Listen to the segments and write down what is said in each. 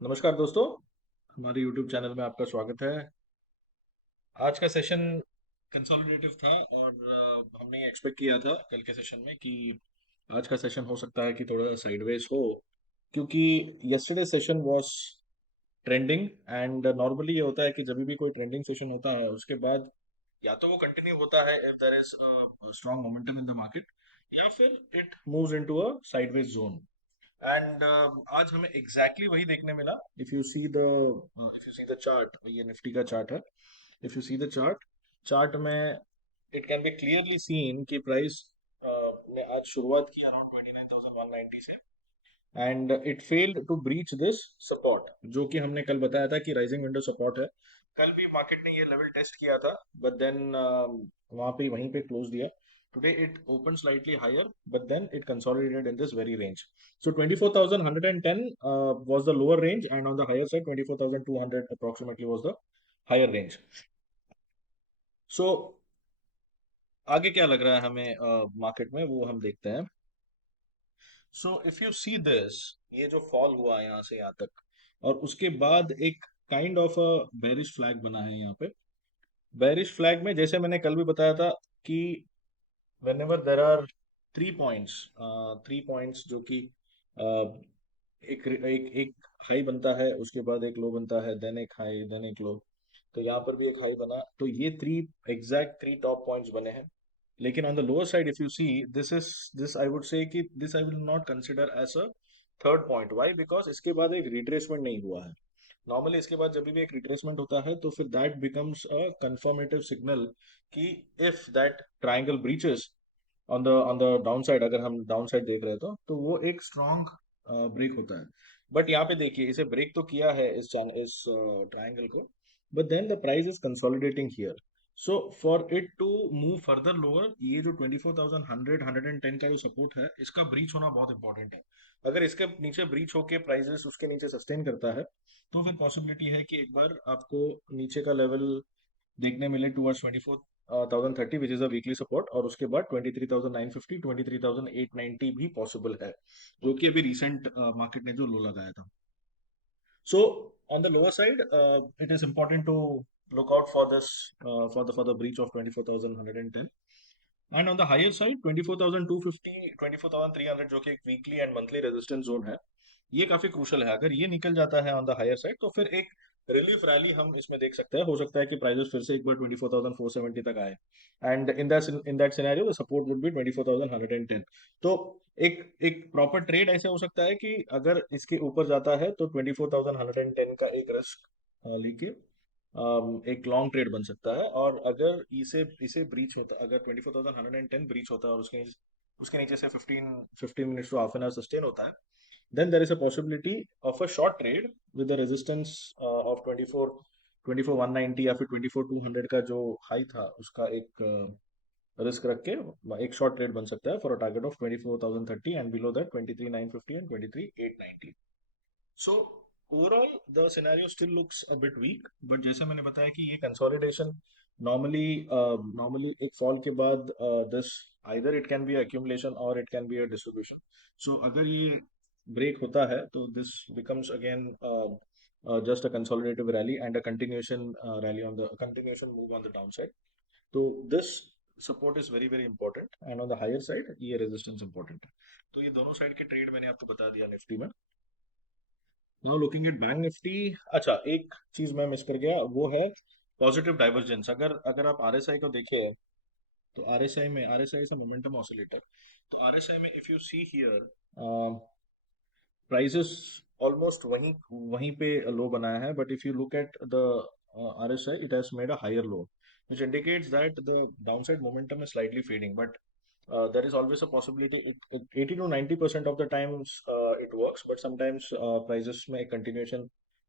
नमस्कार दोस्तों, हमारे YouTube चैनल में आपका स्वागत है। आज का सेशन कंसोलिडेटिव था और हमने एक्सपेक्ट किया था कल के सेशन में कि आज का सेशन हो सकता है कि थोड़ा साइडवेज हो, क्योंकि yesterday session was trending and normally ये होता है कि जब भी कोई ट्रेंडिंग सेशन होता है उसके बाद या तो वो कंटिन्यू होता है if there is strong momentum in the market, या फिर it moves into a sideways zone. And आज हमें एग्जैक्टली वही देखने मिला। If you see the chart, ये निफ्टी का चार्ट है। If you see the chart, chart में it can be clearly seen कि प्राइस ने आज शुरुआत की अराउंड 29,190 से, and it failed to breach this support, जो कि हमने कल बताया था कि राइजिंग विंडो सपोर्ट है। कल भी मार्केट ने ये लेवल टेस्ट किया था, बट देन वहां पे वहीं पे क्लोज दिया। Today it open slightly higher, but then it consolidated in this very range. So 24,110 was the lower range, and on the higher side 24,200 approximately was the higher range. So आगे क्या लग रहा है हमें मार्केट में, वो हम देखते हैं। So if you see this, ये जो फॉल हुआ है यहाँ से यहाँ तक, और उसके बाद एक kind of a bearish flag बना है यहाँ पे। बेरिश फ्लैग में जैसे मैंने कल भी बताया था कि whenever there are 3 points, 3 points जो कि एक एक एक हाई बनता है, उसके बाद एक लो बनता है, देन एक हाई, देन एक लो। तो यहाँ पर भी एक हाई बना, तो ये थ्री टॉप पॉइंट्स बने हैं। लेकिन on the lower side if you see, this I would say कि this I will not consider as a third point. Why? Because इसके बाद एक रिट्रेसमेंट नहीं हुआ है। नॉर्मली इसके बाद जब भी एक रिट्रेसमेंट होता है तो फिर that becomes a confirmative signal कि if that triangle breaches on the down side, अगर हम डाउन साइड देख रहे हैं तो वो एक स्ट्रॉन्ग ब्रेक होता है। बट यहाँ पे देखिए, इसे ब्रेक तो किया है इस ट्राइंगल को, but then the price is consolidating here. So for it to move further lower, ये जो 24,100 110 का जो सपोर्ट है, इसका ब्रीच होना बहुत इंपॉर्टेंट है। अगर इसके नीचे ब्रीच होके प्राइजेस उसके नीचे सस्टेन करता है, तो फिर पॉसिबिलिटी है कि एक बार आपको नीचे का लेवल देखने मिले towards 24,030, which is a weekly support, और उसके बाद 23,950, 23,890 भी पॉसिबल है, जो कि अभी रिसेंट मार्केट ने जो लो लगाया था। So on the lower side it is important to look out for this, for the breach of 24,110, and on the higher side 24,250, 24,300 जो कि एक weekly and monthly resistance zone है, ये काफी क्रूशल है। अगर ये निकल जाता है ऑन द हायर साइड, तो फिर एक रिलीफ रैली हम इसमें देख सकते हैं। हो सकता है कि प्राइसेस फिर से एक बार 24,470 तक आए, and in that scenario the support would be 24,110। तो एक एक प्रॉपर ट्रेड ऐसे हो सकता है कि अगर इसके ऊपर जाता है तो 24,110 का एक रिस्क लेके एक लॉन्ग ट्रेड बन सकता है। और अगर इसे इसे ब्रीच होता, अगर 24,110 ब्रीच होता है और उसके नीचे से 15 minutes to half an hour sustain होता है, then there is a possibility of a short trade with the resistance of 24,190 या फिर 24,200 का जो हाई था, उसका एक रिस्क रख के एक शॉर्ट ट्रेड बन सकता है for a target of 24,030, and below that 23,950 and 23,890। So overall the scenario still looks a bit weak, but जैसे मैंने बताया कि ये कंसोलिडेशन नॉर्मली नॉर्मली एक फॉल के बाद this either it can be accumulation और it can be a distribution. So अगर ये ब्रेक होता है तो this becomes again just a consolidative rally and a continuation move on the downside. तो this support is very very important, and on the higher side ये resistance important है। तो ये दोनों साइड के ट्रेड मैंने आपको बता दिया निफ्टी में। Now looking at bank Nifty, अच्छा एक चीज मैं मिस कर गया, वो है पॉजिटिव डाइवर्जेंस। अगर अगर आप आरएसआई को देखिए, तो RSI is a momentum oscillator. तो आरएसआई में if you see here, prices almost वहीं वहीं पे लो बनाया है, but if you look at the RSI, it has made a higher low, which indicates that the downside momentum is slightly fading. But there is always a possibility, 80 to 90% of the times it works, but sometimes prices में एक continuation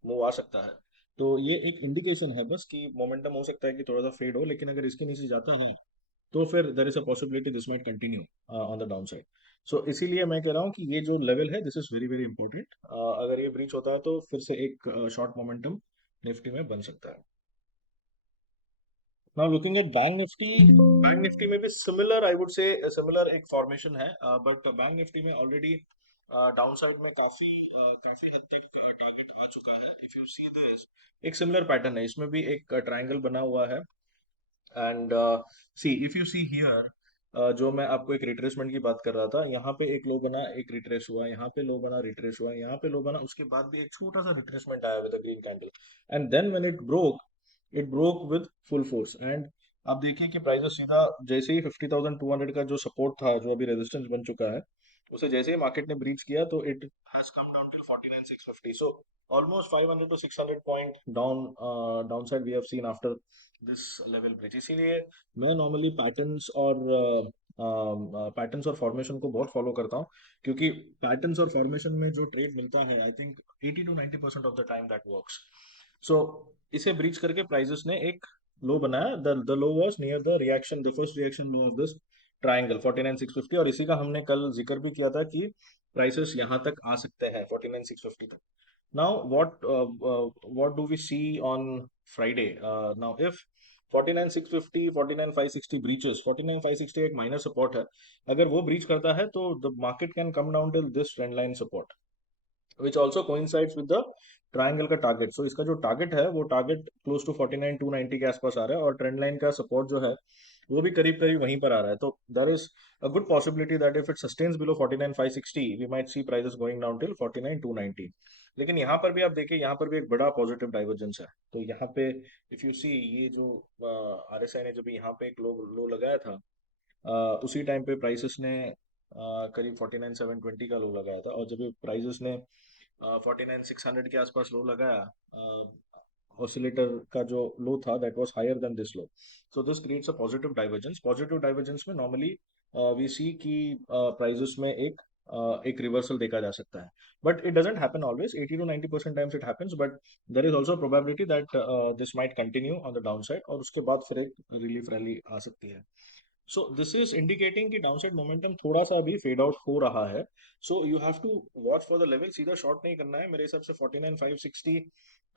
move आ सकता है। तो ये एक indication है बस कि मोमेंटम हो सकता है कि थोड़ा सा फेड हो, लेकिन अगर इसके नीचे जाता है तो फिर there is a possibility this might continue on the down side. So इसीलिए मैं कह रहा हूँ कि ये जो लेवल है this is very very important. अगर ये ब्रीच होता है तो फिर से एक शॉर्ट मोमेंटम निफ्टी में बन सकता है। Now looking at bank Nifty में भी सिमिलर, आई वुड से सिमिलर एक फॉर्मेशन है, बट बैंक निफ्टी में ऑलरेडी डाउन साइड में काफी काफी हद तक टारगेट आ चुका यू सी दिस, एक सिमिलर पैटर्न है, इसमें भी एक ट्रायंगल बना हुआ है। And see if you see here, जो मैं आपको एक रिट्रेसमेंट की बात कर रहा था, यहाँ पे एक लो बना, एक रिट्रेस हुआ, यहाँ पे लो बना, रिट्रेस हुआ, यहाँ पे लो बना, उसके बाद भी एक छोटा सा रिट्रेसमेंट आया with green candle, and then when it broke with full force. And आप देखिए कि प्राइस सीधा जैसे ही 50,200 का जो सपोर्ट था, जो अभी रेजिस्टेंस बन चुका है, उसे जैसे ही मार्केट ने ब्रीच किया तो it has come down till 49,650। So almost 500 to 600 पॉइंट downside we have seen after this level breach. इसीलिए मैं नॉर्मली पैटर्न्स और फॉर्मेशन को बहुत फॉलो करता हूँ, क्योंकि पैटर्न्स और फॉर्मेशन में जो ट्रेड मिलता है, I think 80 to 90% of the time that works. So इसे ब्रीच करके प्राइजेस ने एक लो बनाया, the low was near the reaction, the first reaction low of this triangle 49,650, और इसी का हमने कल जिक्र भी किया था कि प्राइसेस यहाँ तक आ सकते हैं 49,650 तक। Now, what do we see on Friday? Now, if 49,650, 49,560 breaches, 49,560 एक माइनर सपोर्ट है, अगर वो ब्रीच करता है तो the market can come down till this trend line support, which also coincides with the triangle का टारगेट। सो इसका जो टारगेट है वो टारगेट क्लोज टू 49,290 के आसपास आ रहा है, और ट्रेंड लाइन का सपोर्ट जो है वो भी करीब करीब वहीं पर आ रहा है। तो there is a good possibility that if it sustains below 49,560, we might see prices going down till 49,290। लेकिन यहाँ पर भी आप देखिए, यहाँ पर भी एक बड़ा पॉजिटिव डाइवर्जेंस है। तो यहाँ पे इफ यू सी, ये जो आरएसआई ने जब यहाँ पे एक लो लो लगाया था, उसी टाइम पे प्राइसेस ने करीब 49,720 का लो लगाया था, और जब प्राइसेस ने 49,600 के आसपास लो लगाया, ऑसिलेटर का जो लो था that was higher than this low. So this creates a positive divergence में नॉर्मली वी सी कि प्राइजेस में एक रिवर्सल देखा जा सकता है, but it doesn't happen always, 80 to 90% times it happens, but there is also probability that this might continue on the down side, और उसके बाद फिर एक रिलीफ रैली आ सकती है। सो दिस इज इंडिकेटिंग कि डाउनसाइड मोमेंटम थोड़ा सा अभी फेड आउट हो रहा है। So you have to watch for the level, सीधा शॉर्ट नहीं करना है मेरे हिसाब से। 49,560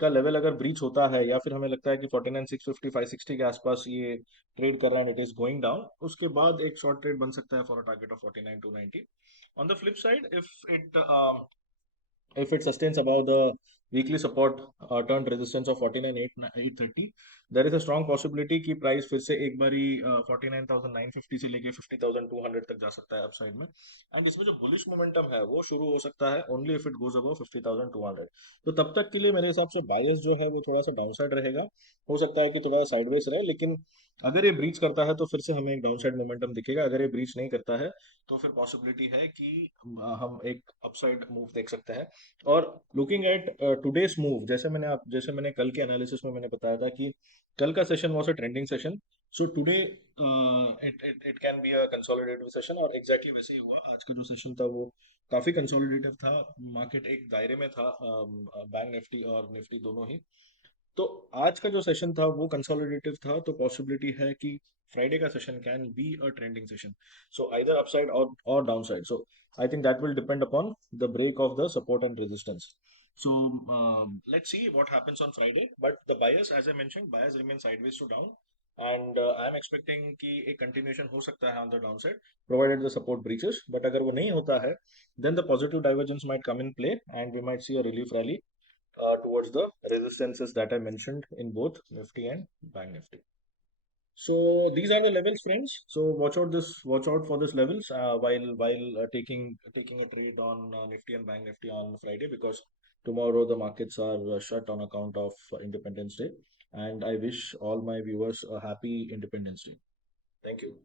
का लेवल अगर ब्रीच होता है, या फिर हमें लगता है कि 49,650 560 के आसपास ये ट्रेड कर रहा है, इट इज गोइंग डाउन, उसके बाद एक शॉर्ट ट्रेड बन सकता है for a target of 49,290। On the flip side, if it sustains above the weekly support turned resistance of 49,830, there is a strong possibility कि प्राइस फिर से एक बारी 49,950 से लेके 50,200 तक जा सकता है अपसाइड में। एंड इसमें जो बुलिश मोमेंटम है वो शुरू हो सकता है only if it goes above 50,200। तो तब तक के लिए मेरे हिसाब से बायस जो है वो थोड़ा सा डाउनसाइड रहेगा, हो सकता है कि थोड़ा साइडवेज रहे, लेकिन अगर ये ब्रीच करता है तो फिर से हमें एक डाउनसाइड मोमेंटम दिखेगा। अगर ये ब्रीच नहीं करता है तो फिर पॉसिबिलिटी है कि हम एक अपसाइड मूव देख सकते हैं। और लुकिंग एट टुडेस मूव, जैसे मैंने कल के एनालिसिस में मैंने बताया था कि कल का session was a trending session, so today it can be a consolidative session, और एग्जैक्टली वैसे ही हुआ। आज का जो सेशन था वो काफी कंसोलिडेटिव था, मार्केट एक दायरे में था, बैंक निफ्टी और निफ्टी दोनों ही। तो आज का जो सेशन था वो कंसोलिडेटिव था, तो पॉसिबिलिटी है कि फ्राइडे का session can be a trending session, so either upside और downside. So I think that will depend upon the break of the support and resistance. So let's see what happens on Friday. But the bias, as I mentioned, bias remains sideways to down, and I'm expecting कि एक continuation हो सकता है on the downside, provided the support breaches. But अगर वो नहीं होता है, then the positive divergence might come in play, and we might see a relief rally towards the resistances that I mentioned in both Nifty and Bank Nifty. So these are the levels, friends. So watch out for these levels while taking a trade on Nifty and Bank Nifty on Friday, because tomorrow the markets are shut on account of Independence Day. And I wish all my viewers a happy Independence Day. Thank you.